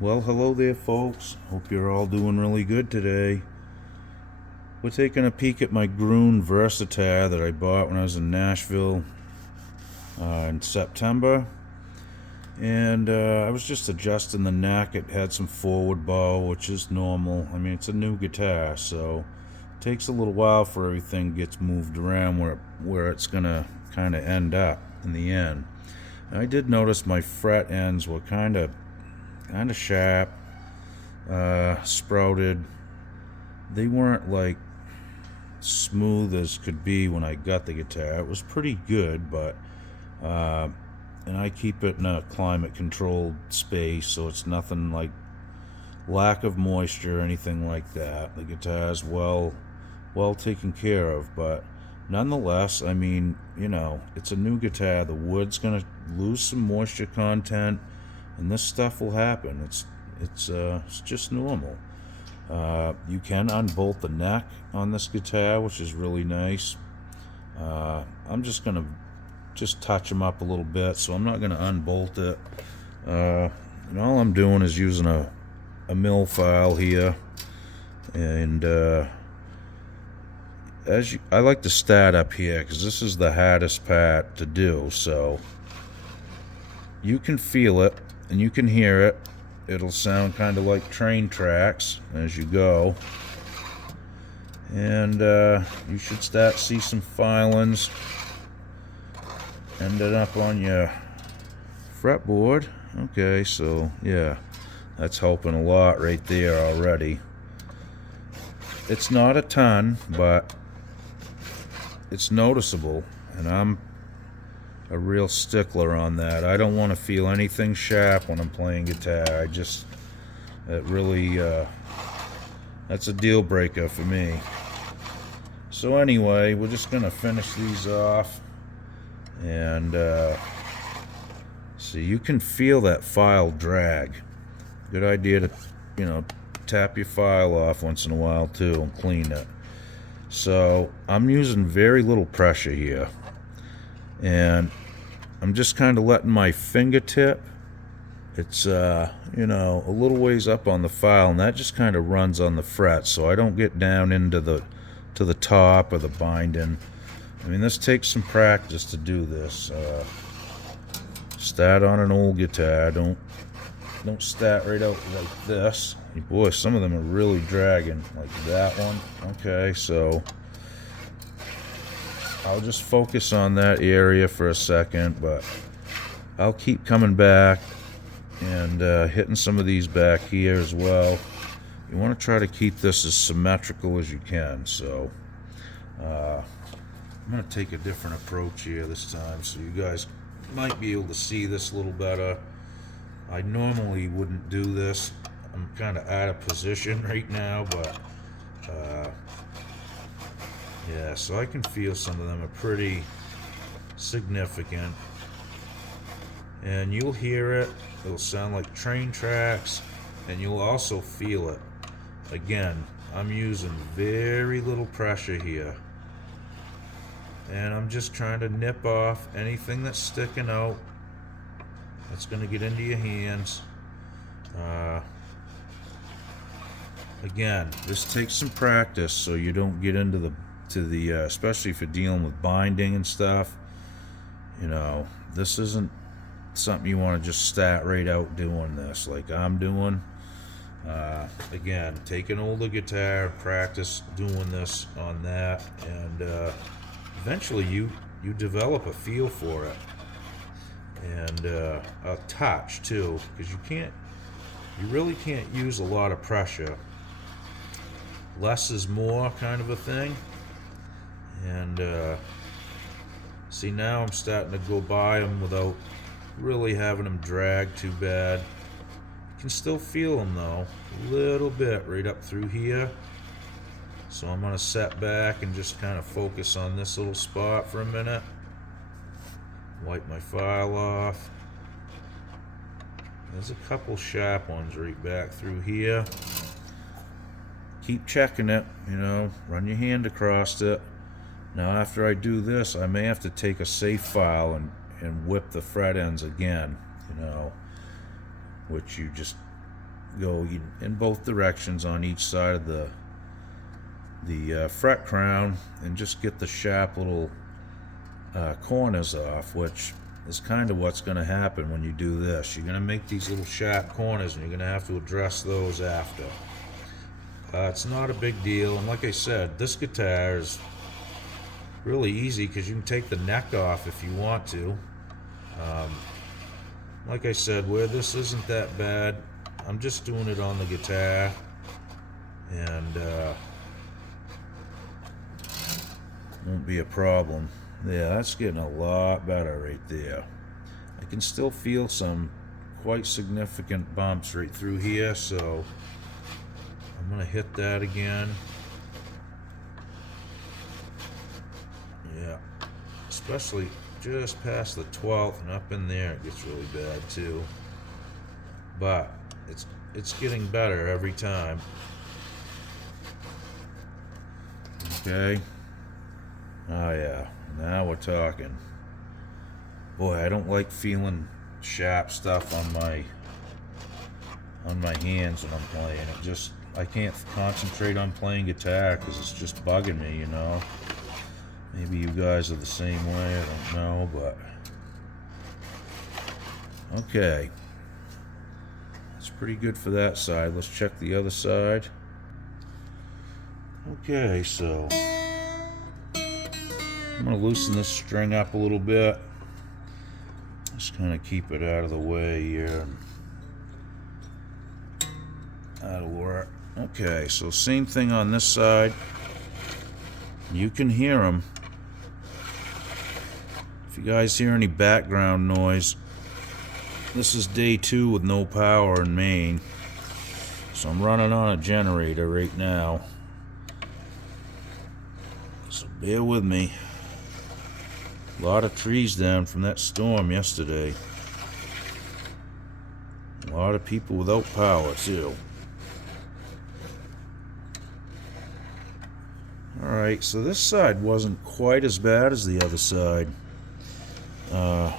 Well, hello there, folks. Hope you're all doing really good today. We're taking a peek at my Gruhn Versitar that I bought when I was in Nashville in September. And I was just adjusting the neck. It had some forward bow, which is normal. I mean, it's a new guitar, so it takes a little while for everything gets moved around where it's going to kind of end up in the end. And I did notice my fret ends were kind of sharp, sprouted. They weren't like smooth as could be when I got the guitar. It was pretty good, but and I keep it in a climate controlled space, so it's nothing like lack of moisture or anything like that. The guitar's well taken care of, but nonetheless, I mean, it's a new guitar. The wood's gonna lose some moisture content, and this stuff will happen. It's just normal. You can unbolt the neck on this guitar, which is really nice. I'm just gonna touch them up a little bit, so I'm not gonna unbolt it. And all I'm doing is using a mill file here, and I like to start up here because this is the hardest part to do. So you can feel it and you can hear it. It'll sound kind of like train tracks as you go. And you should start see some filings ending up on your fretboard. Okay, so yeah, that's helping a lot right there already. It's not a ton, but it's noticeable, and I'm a real stickler on that. I don't want to feel anything sharp when I'm playing guitar. It really, that's a deal breaker for me. So anyway, we're just gonna finish these off, and see, you can feel that file drag. Good idea to, tap your file off once in a while too and clean it. So I'm using very little pressure here, and I'm just kind of letting my fingertip, it's a little ways up on the file, and that just kind of runs on the fret, so I don't get down into the top of the binding. I mean, this takes some practice to do this. Start on an old guitar. Don't start right out like this. Boy, some of them are really dragging, like that one. Okay, so I'll just focus on that area for a second, but I'll keep coming back and hitting some of these back here as well. You want to try to keep this as symmetrical as you can. So I'm going to take a different approach here this time, so you guys might be able to see this a little better. I normally wouldn't do this. I'm kind of out of position right now, but yeah, so I can feel some of them are pretty significant. And you'll hear it. It'll sound like train tracks, and you'll also feel it. Again, I'm using very little pressure here. And I'm just trying to nip off anything that's sticking out that's going to get into your hands. Again, this takes some practice, so you don't get into the especially if you're dealing with binding and stuff. This isn't something you want to just start right out doing this like I'm doing. Again, take an older guitar, practice doing this on that, and eventually you develop a feel for it, and a touch too, because you really can't use a lot of pressure. Less is more kind of a thing. And see, now I'm starting to go by them without really having them drag too bad. You can still feel them though, a little bit right up through here. So I'm going to set back and just kind of focus on this little spot for a minute. Wipe my file off. There's a couple sharp ones right back through here. Keep checking it, run your hand across it. Now after I do this, I may have to take a safe file and whip the fret ends again, which you just go in both directions on each side of the fret crown, and just get the sharp little corners off, which is kind of what's going to happen when you do this. You're going to make these little sharp corners, and you're going to have to address those after. It's not a big deal, and like I said, this guitar is really easy because you can take the neck off if you want to. Like I said, where this isn't that bad, I'm just doing it on the guitar, and won't be a problem. Yeah, that's getting a lot better right there. I can still feel some quite significant bumps right through here, so I'm gonna hit that again. Yeah, especially just past the 12th and up in there, it gets really bad too. But it's getting better every time. Okay. Oh yeah, now we're talking. Boy, I don't like feeling sharp stuff on my hands when I'm playing. I can't concentrate on playing guitar because it's just bugging me, you know. Maybe you guys are the same way, I don't know, but okay. That's pretty good for that side. Let's check the other side. Okay, so I'm going to loosen this string up a little bit. Just kind of keep it out of the way here. That'll work. Okay, so same thing on this side. You can hear them. If you guys hear any background noise, this is day 2 with no power in Maine. So I'm running on a generator right now. So bear with me. A lot of trees down from that storm yesterday. A lot of people without power too. Alright, so this side wasn't quite as bad as the other side. I'm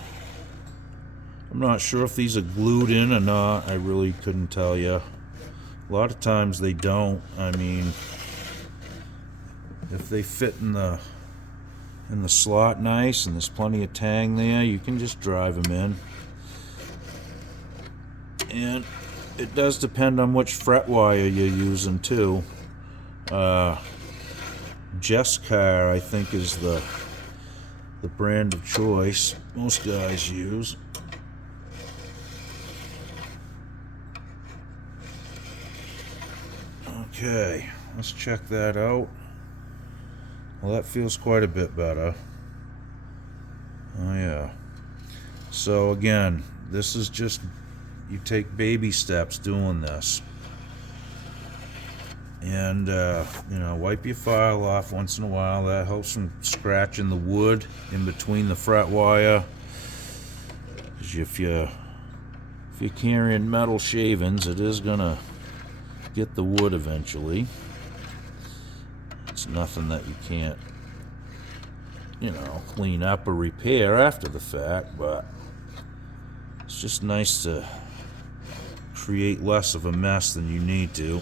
not sure if these are glued in or not. I really couldn't tell you. A lot of times they don't. I mean, if they fit in the slot nice and there's plenty of tang there, you can just drive them in. And it does depend on which fret wire you're using too. Jesscar, I think, is the brand of choice most guys use. Okay, let's check that out. Well, that feels quite a bit better. Oh yeah. So again, this is just, you take baby steps doing this. And, you know, wipe your file off once in a while. That helps from scratching the wood in between the fret wire. Because if you're carrying metal shavings, it is going to get the wood eventually. It's nothing that you can't, you know, clean up or repair after the fact, but it's just nice to create less of a mess than you need to.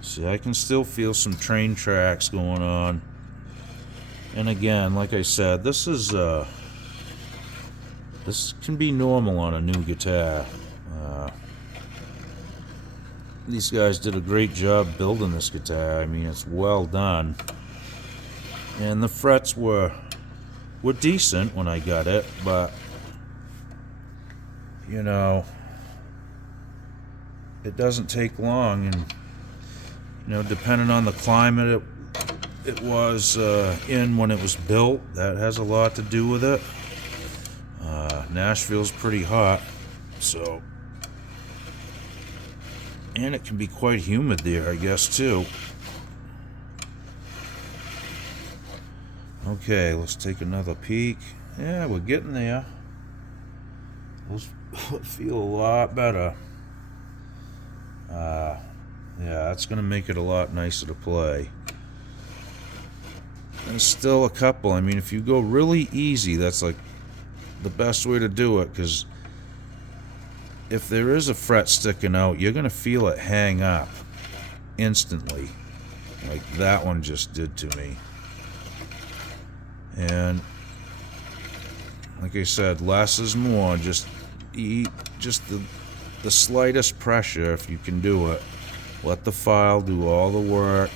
See, I can still feel some train tracks going on. And again, like I said, this can be normal on a new guitar. These guys did a great job building this guitar. I mean, it's well done. And the frets were decent when I got it, but you know, it doesn't take long, and you know, depending on the climate it was in when it was built, that has a lot to do with it. Nashville's pretty hot, so, and it can be quite humid there, I guess, too. Okay, let's take another peek. Yeah, we're getting there. Those feel a lot better. Yeah, that's going to make it a lot nicer to play. There's still a couple. I mean, if you go really easy, that's like the best way to do it, because if there is a fret sticking out, you're going to feel it hang up instantly, like that one just did to me. And like I said, less is more. Just the slightest pressure if you can do it. Let the file do all the work,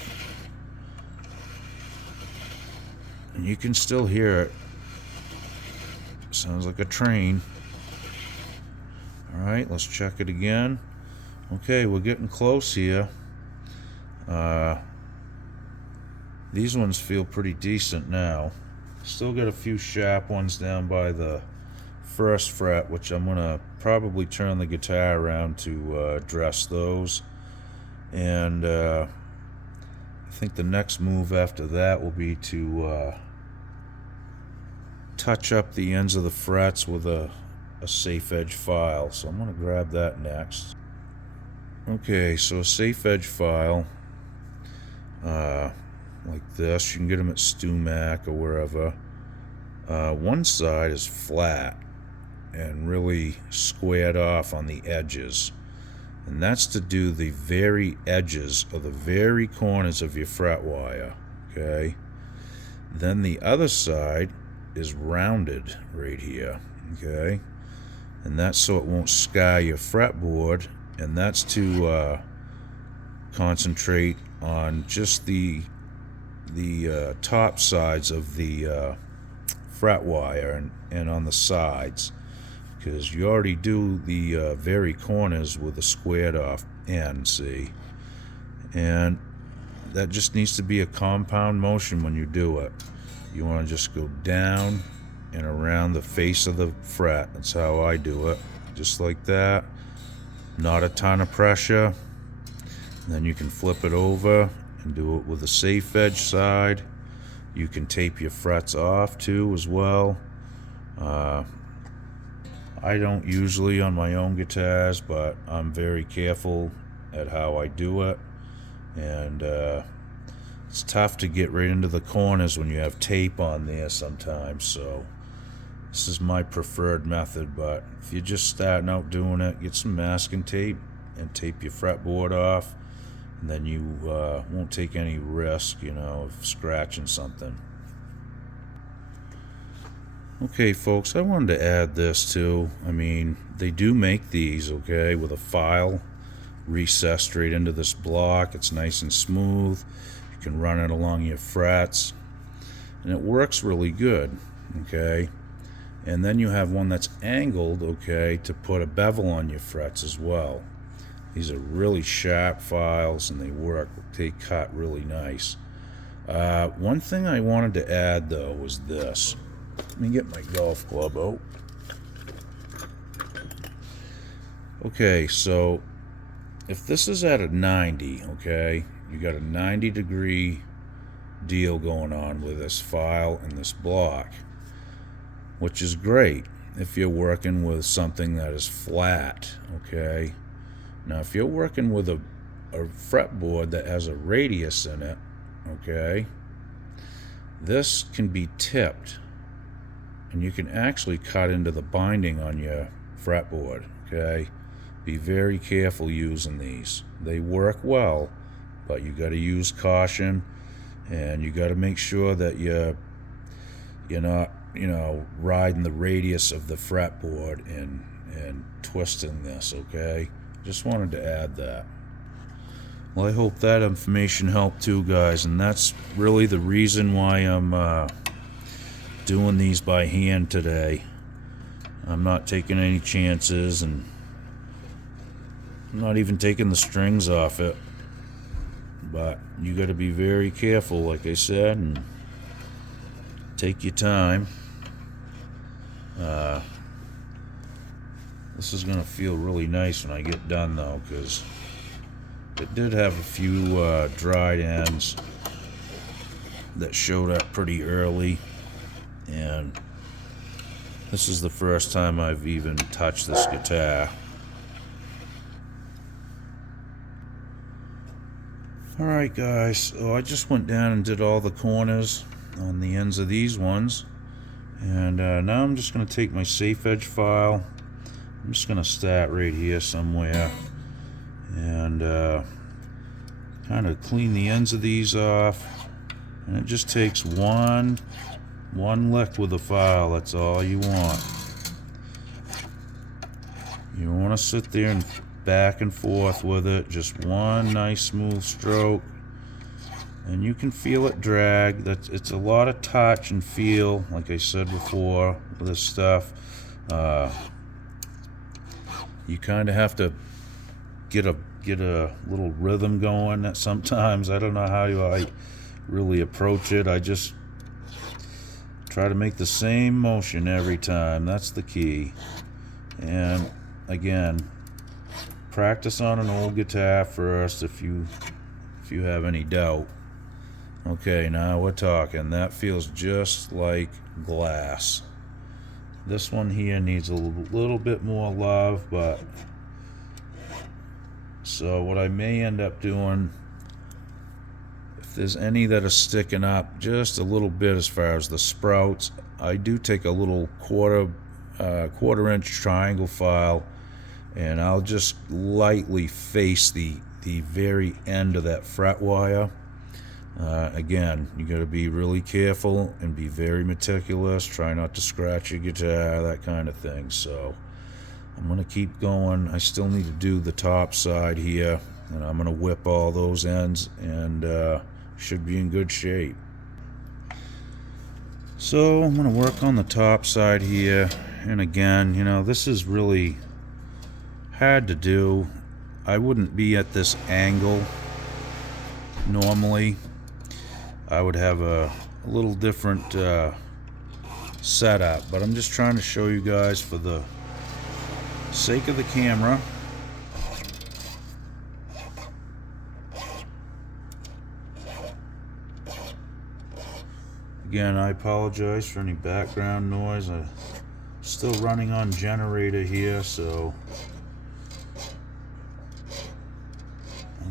and you can still hear it. Sounds like a train. Alright, let's check it again. Okay, we're getting close here. These ones feel pretty decent now. Still got a few sharp ones down by the first fret, which I'm gonna probably turn the guitar around to address those. And I think the next move after that will be to touch up the ends of the frets with a safe edge file. So I'm going to grab that next. Okay, so a safe edge file like this. You can get them at StewMac or wherever. One side is flat and really squared off on the edges, and that's to do the very edges or the very corners of your fret wire. Okay, then the other side is rounded right here. Okay, and that's so it won't scar your fretboard, and that's to concentrate on just the top sides of the fret wire and on the sides, because you already do the very corners with a squared off end, see, and that just needs to be a compound motion when you do it. You want to just go down and around the face of the fret. That's how I do it, just like that. Not a ton of pressure. And then you can flip it over and do it with the safe edge side. You can tape your frets off too as well. I don't usually on my own guitars, but I'm very careful at how I do it. And it's tough to get right into the corners when you have tape on there sometimes, so this is my preferred method. But if you're just starting out doing it, get some masking tape and tape your fretboard off, and then you won't take any risk, of scratching something. Okay, folks, I wanted to add this too. I mean, they do make these, okay, with a file recessed straight into this block. It's nice and smooth. You can run it along your frets, and it works really good, okay? And then you have one that's angled, okay, to put a bevel on your frets as well. These are really sharp files, and they work. They cut really nice. One thing I wanted to add, though, was this. Let me get my golf club out. Okay, so if this is at a 90, okay, you got a 90-degree deal going on with this file and this block, which is great if you're working with something that is flat, okay? Now, if you're working with a fretboard that has a radius in it, okay, this can be tipped, and you can actually cut into the binding on your fretboard, okay? Be very careful using these. They work well, but you got to use caution, and you got to make sure that you're not, riding the radius of the fretboard and twisting this, okay? Just wanted to add that. Well, I hope that information helped too, guys, and that's really the reason why I'm doing these by hand today. I'm not taking any chances, and I'm not even taking the strings off it. But you got to be very careful, like I said, and take your time. This is going to feel really nice when I get done, though, because it did have a few dried ends that showed up pretty early, and this is the first time I've even touched this guitar. Alright, guys, so I just went down and did all the corners on the ends of these ones, And now I'm just going to take my safe edge file. I'm just going to start right here somewhere and kind of clean the ends of these off. And it just takes one lick with the file. That's all you want. You don't want to sit there and back and forth with it. Just one nice smooth stroke. And you can feel it drag. It's a lot of touch and feel, like I said before, with this stuff. You kind of have to get a little rhythm going. That sometimes I don't know how I really approach it. I just try to make the same motion every time. That's the key. And again, practice on an old guitar first if you have any doubt. Okay, now we're talking. That feels just like glass. This one here needs a little bit more love, but so what I may end up doing, if there's any that are sticking up just a little bit as far as the sprouts, I do take a little quarter-inch triangle file, and I'll just lightly face the very end of that fret wire. Again, you got to be really careful and be very meticulous. Try not to scratch your guitar, that kind of thing. So I'm going to keep going. I still need to do the top side here, and I'm going to whip all those ends, and should be in good shape. So I'm going to work on the top side here, and again, you know, this is really hard to do. I wouldn't be at this angle normally. I would have a little different setup, but I'm just trying to show you guys for the sake of the camera. Again, I apologize for any background noise. I'm still running on generator here, so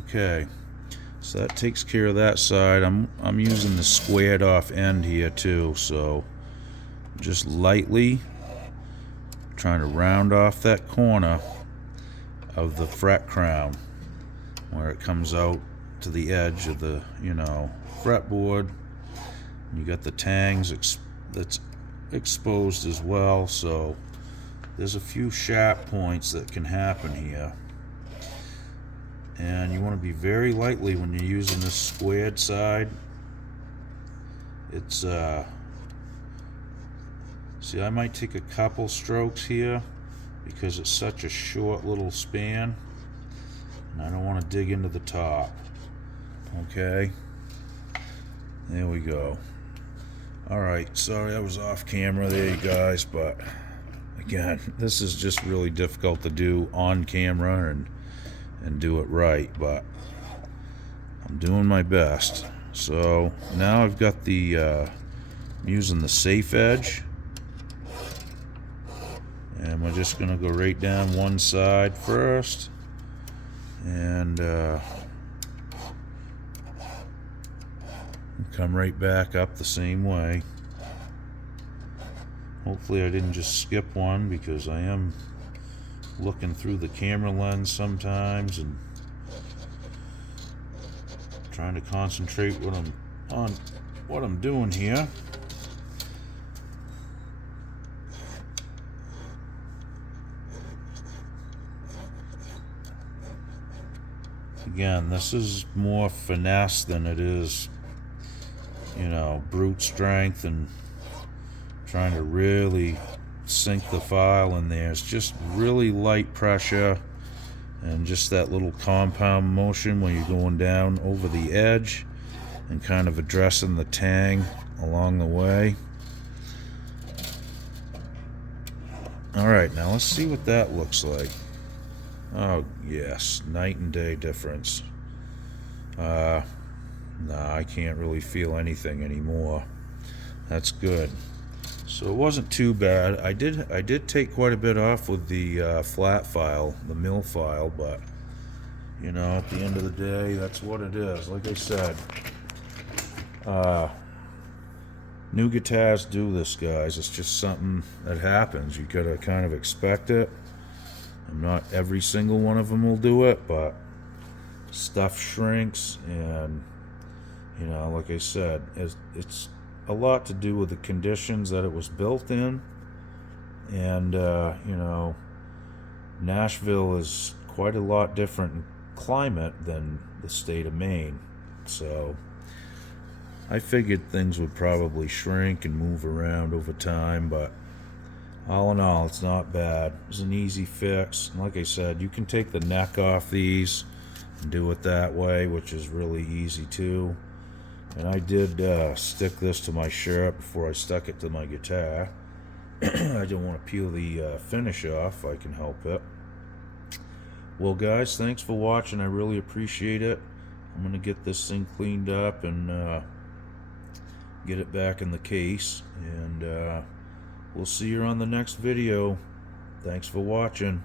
okay. So that takes care of that side. I'm using the squared off end here too, so just lightly trying to round off that corner of the fret crown where it comes out to the edge of the, you know, fretboard. You got the tangs that's exposed as well, so there's a few sharp points that can happen here. And you want to be very lightly when you're using this squared side. It's see, I might take a couple strokes here because it's such a short little span, and I don't want to dig into the top. Okay, there we go. Alright, sorry I was off camera there, you guys, but again, this is just really difficult to do on camera and do it right, but I'm doing my best. So now I've got the I'm using the safe edge, and we're just gonna go right down one side first, and come right back up the same way. Hopefully I didn't just skip one, because I am looking through the camera lens sometimes and trying to concentrate on what I'm doing here. Again, this is more finesse than it is, you know, brute strength and trying to really sink the file in there. It's just really light pressure and just that little compound motion when you're going down over the edge and kind of addressing the tang along the way. Alright, now let's see what that looks like. Oh yes, night and day difference. Nah, I can't really feel anything anymore. That's good. So it wasn't too bad. I did take quite a bit off with the flat file, the mill file, but you know, at the end of the day, that's what it is. Like I said, New guitars do this, guys. It's just something that happens. You gotta kind of expect it. And not every single one of them will do it, but stuff shrinks, and you know, like I said, it's a lot to do with the conditions that it was built in. And you know, Nashville is quite a lot different in climate than the state of Maine, so I figured things would probably shrink and move around over time, but all in all, it's not bad. It's an easy fix. And like I said, you can take the neck off these and do it that way, which is really easy too. And I did stick this to my shirt before I stuck it to my guitar. I didn't want to peel the finish off if I can help it. Well, guys, thanks for watching. I really appreciate it. I'm going to get this thing cleaned up and get it back in the case. And we'll see you on the next video. Thanks for watching.